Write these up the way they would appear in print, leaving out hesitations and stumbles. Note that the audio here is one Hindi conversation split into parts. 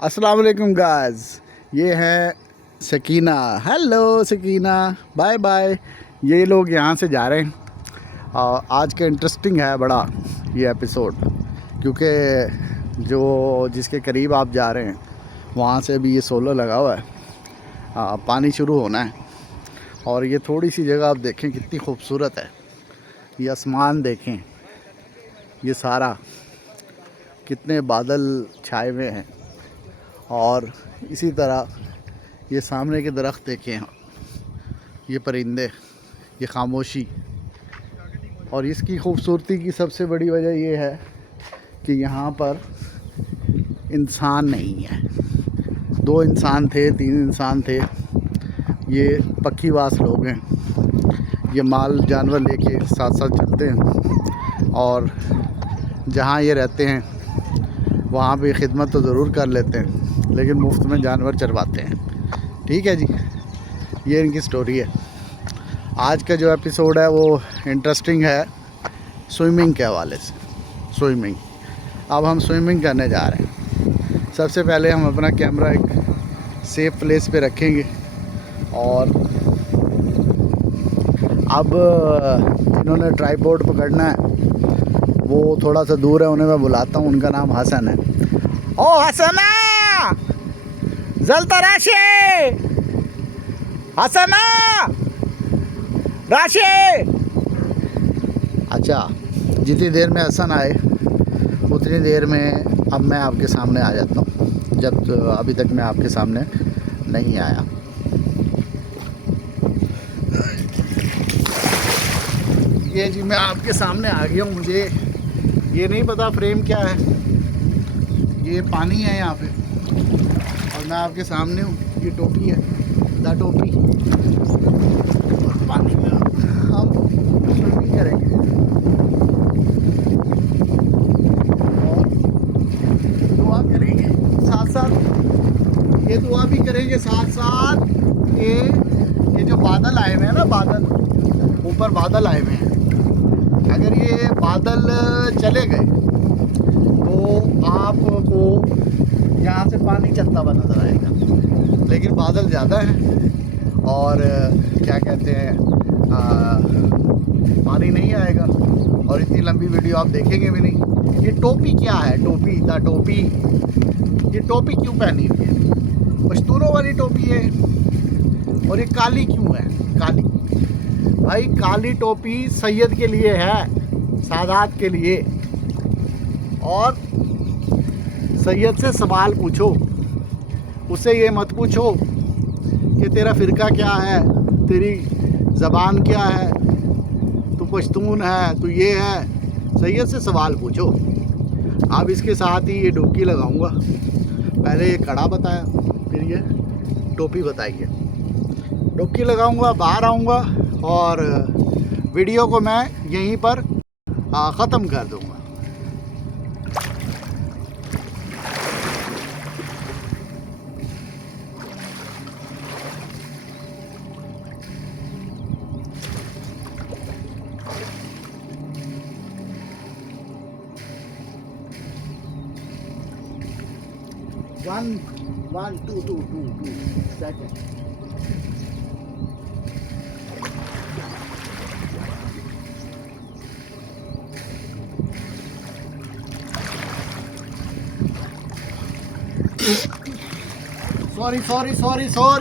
अस्सलाम वालेकुम गाइस, ये है Sakina. Hello Sakina, bye bye. ये लोग यहाँ से जा रहे हैं। आज का इंटरेस्टिंग है बड़ा ये एपिसोड, क्योंकि जो जिसके करीब आप जा रहे हैं वहाँ से भी ये सोलर लगा हुआ है। पानी शुरू होना है और ये थोड़ी सी जगह आप देखें कितनी खूबसूरत है। ये आसमान देखें, ये सारा कितने बादल छाए हुए हैं। और इसी तरह ये सामने के दरख्त देखें, ये परिंदे, ये खामोशी। और इसकी खूबसूरती की सबसे बड़ी वजह ये है कि यहाँ पर इंसान नहीं है। 2 इंसान थे, 3 इंसान थे। ये पक्कीवास लोग हैं। ये माल जानवर लेके साथ साथ चलते हैं और जहाँ ये रहते हैं वहाँ भी खिदमत तो ज़रूर कर लेते हैं, लेकिन मुफ्त में जानवर चरवाते हैं। ठीक है जी, ये इनकी स्टोरी है। आज का जो एपिसोड है वो इंटरेस्टिंग है स्विमिंग के हवाले से। स्विमिंग, अब हम स्विमिंग करने जा रहे हैं। सबसे पहले हम अपना कैमरा एक सेफ प्लेस पे रखेंगे और अब जिन्होंने ट्राइपॉड पकड़ना है वो थोड़ा सा दूर है, उन्हें मैं बुलाता हूँ। उनका नाम हसन है। ओ हसना, जल्दी राशे, हसना राशे। अच्छा, जितनी देर में हसन आए उतनी देर में अब मैं आपके सामने आ जाता हूँ, जब अभी तक मैं आपके सामने नहीं आया। ये जी मैं आपके सामने आ गया हूँ। मुझे ये नहीं पता फ्रेम क्या है। ये पानी है यहाँ पे और मैं आपके सामने हूँ। ये टोपी है, द टोपी। और पानी में हम स्विमिंग करेंगे और दुआ करेंगे साथ साथ। ये दुआ भी करेंगे साथ साथ। ये जो बादल आए हुए हैं ना, बादल ऊपर बादल आए हुए हैं, अगर ये बादल चले गए तो आपको यहाँ से पानी चलता हुआ नज़र आएगा। लेकिन बादल ज़्यादा हैं और क्या कहते हैं, पानी नहीं आएगा और इतनी लंबी वीडियो आप देखेंगे भी नहीं। ये टोपी क्या है? टोपी, द टोपी। ये टोपी क्यों पहनी हुई है? पश्तूनों वाली टोपी है। और ये काली क्यों है? काली, भाई काली टोपी सैयद के लिए है, सादात के लिए। और सैयद से सवाल पूछो, उससे ये मत पूछो कि तेरा फ़िरका क्या है, तेरी ज़बान क्या है, तू पश्तून है, तू ये है। सैयद से सवाल पूछो। अब इसके साथ ही ये डुबकी लगाऊंगा। पहले ये कड़ा बताया, फिर ये टोपी बताइए। डुबकी लगाऊंगा, बाहर आऊँगा और वीडियो को मैं यहीं पर ख़त्म कर दूंगा। One two second.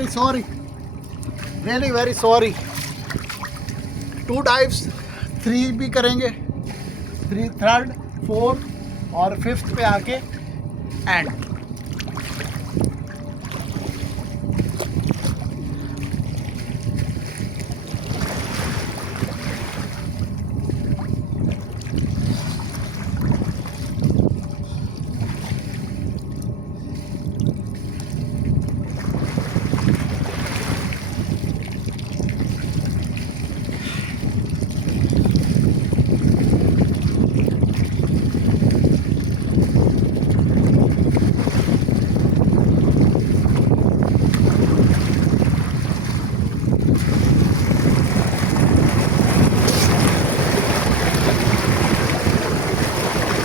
Sorry, really very sorry. 2 dives, 3 भी करेंगे, 3rd 4th और 5th पे आके एंड।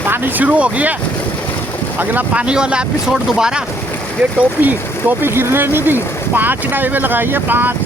पानी शुरू हो गया है। अगला पानी वाला एपिसोड दोबारा ये टोपी टोपी गिरने नहीं दी, 5 डाइवें लगाई है, 5।